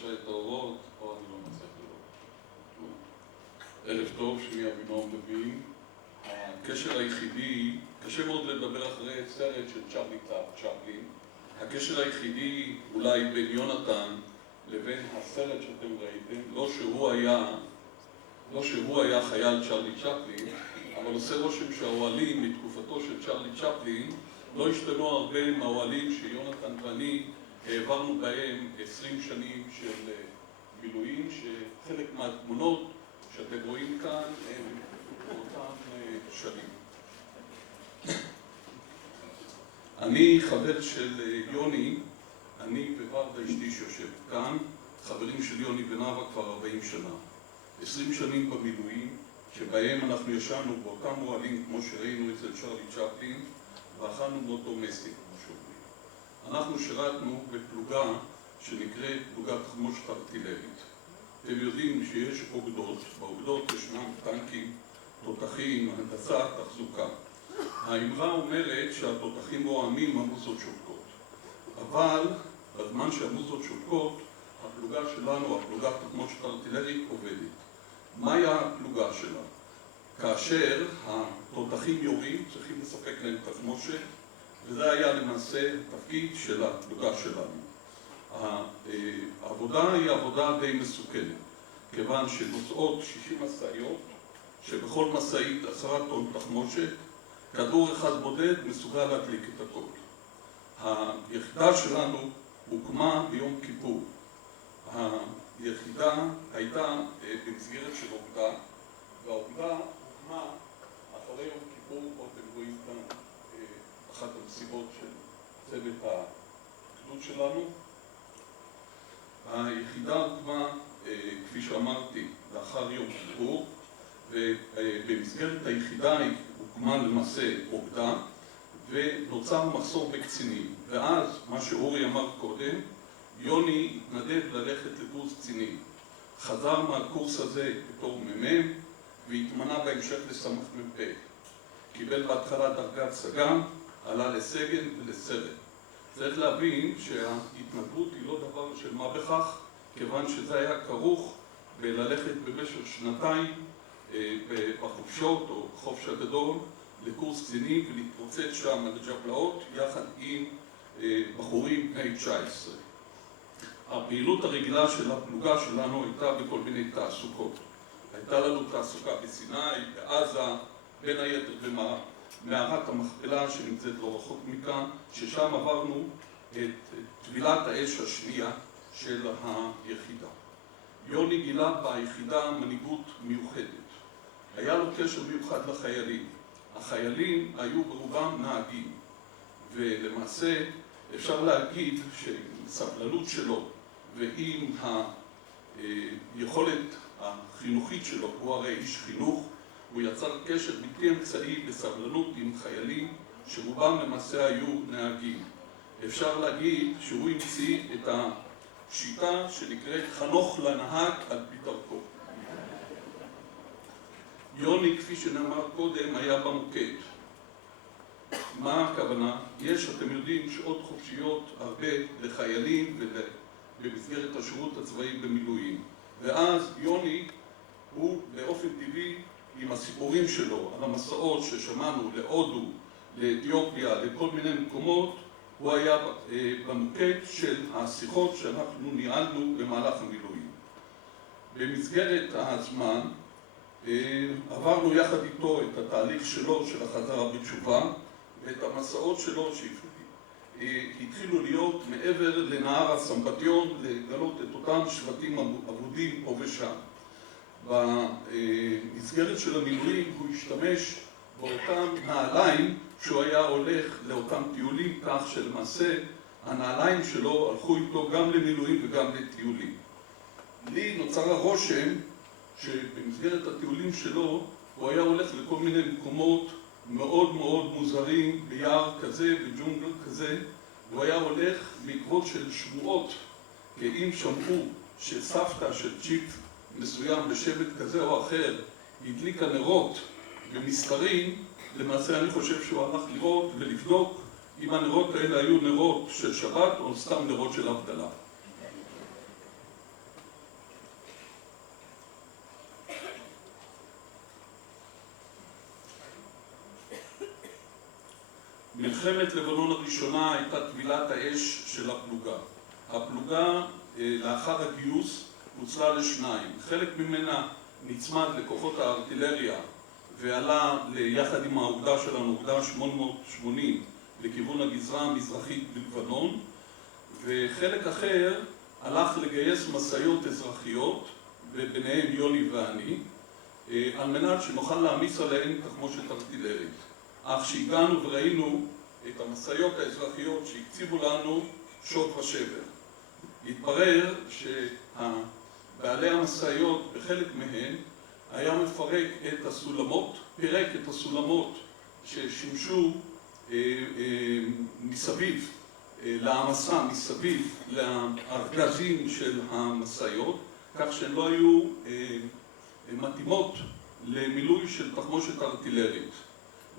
שי טהורות, פה אני לא מצליח לראות. ערב טוב, שמי אבינועם לוין. הקשר היחידי, קשה מאוד לדבר אחרי סרט של צ'רלי צ'פלין. הקשר היחידי אולי בין יונתן לבין הסרט שאתם ראיתם, לא שהוא היה חייל צ'רלי צ'פלין, אבל עושה רושם שהאוהלים מתקופתו של צ'רלי צ'פלין לא השתנו הרבה מהאוהלים שיונתן ואני העברנו בהם 20 שנים של מילואים, שחלק מהתמונות שאתם רואים כאן הם אותם שנים. אני חבר של יוני, אני וורדה אשתי שיושב כאן, חברים של יוני ונאווה כבר 40 שנה. 20 שנים במילואים, שבהם אנחנו ישנו באותם אוהלים כמו שראינו אצל צ'רלי צ'פלין, ואכלנו באותו מסטיק, כמו שאומרים. אנחנו שירתנו בפלוגה שנקראת פלוגת תחמושת ארטילרית. אתם יודעים שיש אוגדות, באוגדות ישנם טנקים, תותחים, הנדסה, תחזוקה. האמרה אומרת שהתותחים רועמים, המוזות שותקות. אבל בזמן שהמוזות שותקות, הפלוגה שלנו, הפלוגת תחמושת ארטילרית, עובדת. מהי הפלוגה שלה? כאשר התותחים יורים, צריכים לספק להם תחמושת, וזה היה למעשה תפקיד של הפלוגה שלנו. העבודה היא עבודה די מסוכנת, כיוון שנוסעות 60 משאיות, שבכל משאית 10 טון תחמושת, כדור אחד בודד מסוגל להדליק את הכל. היחידה שלנו הוקמה ביום כיפור. היחידה הייתה במסגרת של אוגדה, והאוגדה הוקמה אחרי יום כיפור, כמו אתם רואים כאן, אחת המסיבות של צוות הגדוד שלנו. היחידה הוקמה, כפי שאמרתי, לאחר יום כיפור, ובמסגרת היחידה הוקמה למעשה אוגדה, ונוצר מחסור בקצינים. ואז, מה שאורי אמר קודם, יוני התנדב ללכת לקורס קצינים. חזר מהקורס הזה בתור מ"מ, והתמנה בהמשך לסמ"פ. קיבל בהתחלה דרגת סג"מ, עלה לסגן ולסרן. צריך להבין שההתנדבות היא לא דבר של מה בכך, כיוון שזה היה כרוך בללכת במשך שנתיים בחופשות או חופש הגדול לקורס קצינים ולהתפוצץ שם על ג'בלאות יחד עם בחורים בני 19. הפעילות הרגילה של הפלוגה שלנו הייתה בכל מיני תעסוקות. הייתה לנו תעסוקה בסיני, בעזה, בין היתר במערת המכפלה שנמצאת לא רחוק מכאן, ששם עברנו את טבילת האש השנייה של היחידה. יוני גילה ביחידה מנהיגות מיוחדת. היה לו קשר מיוחד לחיילים. החיילים היו ברובם נהגים, ולמעשה אפשר להגיד שהסבלנות שלו ועם היכולת החינוכית שלו, הוא הרי איש חינוך, הוא יצר קשר בלתי אמצעי בסבלנות עם חיילים שרובם למעשה היו נהגים. אפשר להגיד שהוא המציא את השיטה שנקראת חנוך לנהג על פי דרכו. יוני, כפי שנאמר קודם, היה במוקד. מה הכוונה? יש, אתם יודעים, שעות חופשיות הרבה לחיילים ובמסגרת השירות הצבאי במילואים. ואז יוני הוא באופן טבעי עם הסיפורים שלו על המסעות ששמענו להודו, לאתיופיה, לכל מיני מקומות, הוא היה במוקד של השיחות שאנחנו ניהלנו במהלך המילואים. במסגרת הזמן עברנו יחד איתו את התהליך שלו של החזרה בתשובה ואת המסעות שלו שהתחילו להיות מעבר לנהר הסמבטיון, לגלות את אותם שבטים אבודים פה ושם. במסגרת של המילואים הוא השתמש באותם נעליים שהוא היה הולך לאותם טיולים, כך שלמעשה הנעליים שלו הלכו איתו גם למילואים וגם לטיולים. לי נוצר הרושם שבמסגרת הטיולים שלו הוא היה הולך לכל מיני מקומות מאוד מאוד מוזרים, ביער כזה, בג'ונגל כזה. הוא היה הולך בעקבות של שמועות, כי אם שמעו שסבתא של צ'יפ מסוים בשבט כזה או אחר הדליקה נרות במסתרים, למעשה אני חושב שהוא הלך לראות ולבדוק אם הנרות האלה היו נרות של שבת או סתם נרות של הבדלה. במלחמת לבנון הראשונה הייתה טבילת האש של הפלוגה. הפלוגה לאחר הגיוס פוצלה לשניים. חלק ממנה נצמד לכוחות הארטילריה ועלה יחד עם האוגדה שלנו, אוגדה 880, לכיוון הגזרה המזרחית בלבנון, וחלק אחר הלך לגייס מסעיות אזרחיות, וביניהם יוני ואני, על מנת שנוכל להעמיס עליהן תחמושת ארטילרית. אך שהגענו וראינו את המסעיות האזרחיות שהקציבו לנו שוד ושבר. התברר שבעלי המסעיות בחלק מהן היה מפרק את הסולמות, פירק את הסולמות ששימשו מסביב להעמסה, מסביב לארגזים של המסעיות, כך שהן לא היו מתאימות למילוי של תחמושת ארטילרית.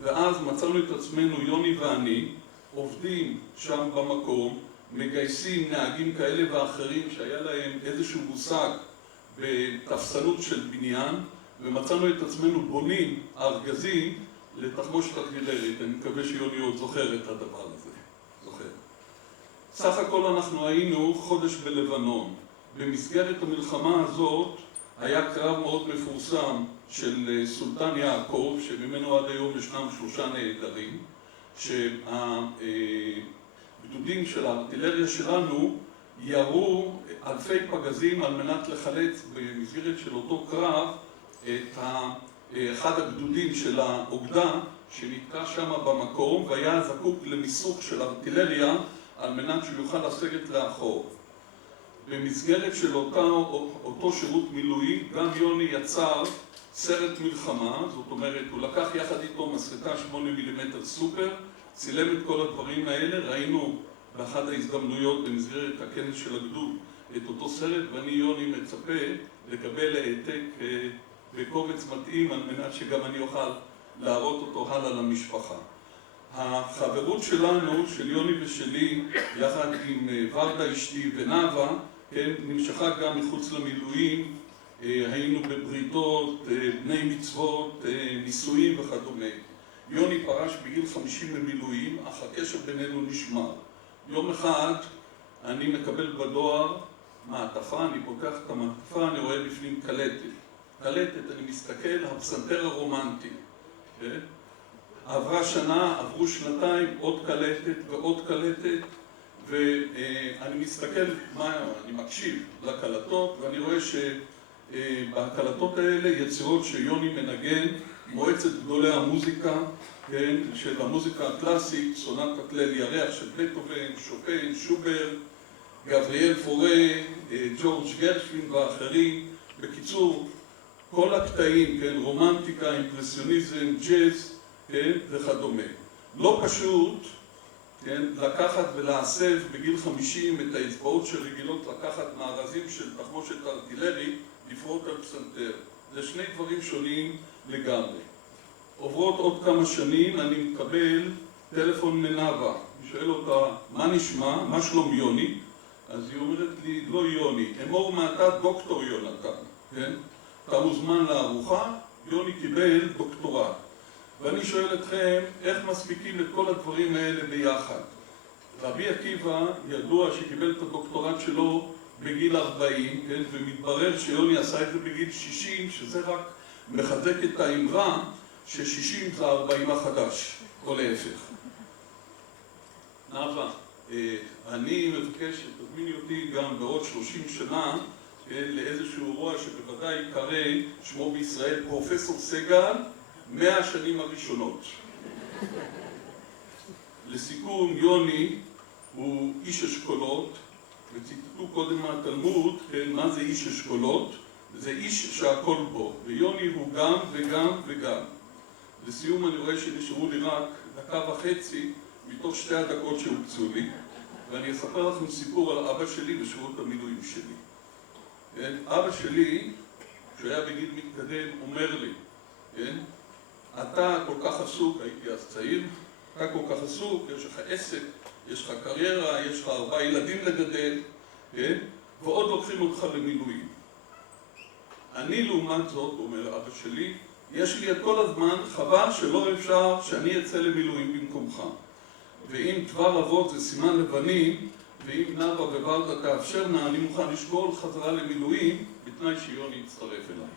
ואז מצאנו את עצמנו, יוני ואני, עובדים שם במקום, מגייסים נהגים כאלה ואחרים שהיה להם איזשהו מושג בתפסנות של בניין, ומצאנו את עצמנו בונים ארגזים לתחמושת ארטילרית. אני מקווה שיוני עוד זוכר את הדבר הזה. זוכר. סך הכל אנחנו היינו חודש בלבנון. במסגרת המלחמה הזאת היה קרב מאוד מפורסם של סולטן יעקב, שממנו עד היום ישנם 3 נעדרים, שהגדודים של הארטילריה שלנו ירו אלפי פגזים על מנת לחלץ במסגרת של אותו קרב את אחד הגדודים של האוגדה שנתקע שם במקום, והיה זקוק למיסוך של ארטילריה על מנת שהוא יוכל לסגת לאחור. במסגרת של אותו שירות מילואים, גם יוני יצר סרט מלחמה, זאת אומרת, הוא לקח יחד איתו מסרטה 8 מילימטר סופר, צילם את כל הדברים האלה, ראינו באחת ההזדמנויות במסגרת הכנס של הגדוד את אותו סרט, ואני יוני מצפה לקבל העתק בקובץ מתאים על מנת שגם אני אוכל להראות אותו הלאה למשפחה. החברות שלנו, של יוני ושלי, יחד עם ורדה אשתי ונאווה, כן, נמשכה גם מחוץ למילואים, היינו בבריתות, בני מצוות, נישואים וכדומה. יוני פרש בגיל 50 למילואים, אך הקשר בינינו נשמר. יום אחד אני מקבל בדואר מעטפה, אני פותח את המעטפה, אני רואה בפנים קלטת. קלטת, אני מסתכל, הפסנתר הרומנטי. עברה שנה, עברו שנתיים, עוד קלטת ועוד קלטת, ואני מסתכל, אני מקשיב לקלטות, ואני רואה שבקלטות האלה יצירות שיוני מנגן, מועצת גדולי המוזיקה, כן, של המוזיקה הקלאסית, סונטת ליל ירח של בטהובן, שופן, שוברט, גבריאל פורה, ג'ורג' גרשווין ואחרים. בקיצור, כל הקטעים, כן, רומנטיקה, אימפרסיוניזם, ג'אז, כן, וכדומה. לא פשוט, כן, לקחת ולהסב בגיל 50 את האצבעות שרגילות לקחת מארזים של תחמושת ארטילרית, לפרוט על פסנתר. זה שני דברים שונים לגמרי. עוברות עוד כמה שנים, אני מקבל טלפון מנאווה. אני שואל אותה, מה נשמע? מה שלום יוני? אז היא אומרת לי, לא יוני, אמור מעתה דוקטור יונתן, כן? אתה מוזמן לארוחה, יוני קיבל דוקטורט. ואני שואל אתכם, איך מספיקים את כל הדברים האלה ביחד? רבי עקיבא ידוע שקיבל את הדוקטורט שלו בגיל 40, כן? ומתברר שיוני עשה את זה בגיל 60, שזה רק מחזק את האמרה ש-60 זה 40 החדש, או להפך. נאווה, אני מבקש שתזמיני אותי גם בעוד 30 שנה לאיזשהו אירוע שבוודאי יקרא שמו בישראל פרופסור סגל, 100 השנים הראשונות. לסיכום, יוני הוא איש אשכולות, וציטטו קודם מהתלמוד, כן, מה זה איש אשכולות? זה איש שהכל בו, ויוני הוא גם וגם וגם. לסיום אני רואה שנשארו לי רק 1.5 דקות מתוך 2 הדקות שהוקצו לי, ואני אספר לכם סיפור על אבא שלי בשירות המילואים שלי. כן? אבא שלי, שהיה בגיל מתקדם, אומר לי, כן? אתה כל כך עסוק, הייתי אז צעיר, אתה כל כך עסוק, יש לך עסק, יש לך קריירה, יש לך 4 ילדים לגדל, כן? ועוד לוקחים אותך למילואים. אני לעומת זאת, אומר אבא שלי, יש לי את כל הזמן, חבל שלא אפשר שאני אצא למילואים במקומך. ואם דבר אבות זה סימן לבנים, ואם נאוה וורדה תאפשרנה, אני מוכן לשקול חזרה למילואים, בתנאי שיוני יצטרף אליי.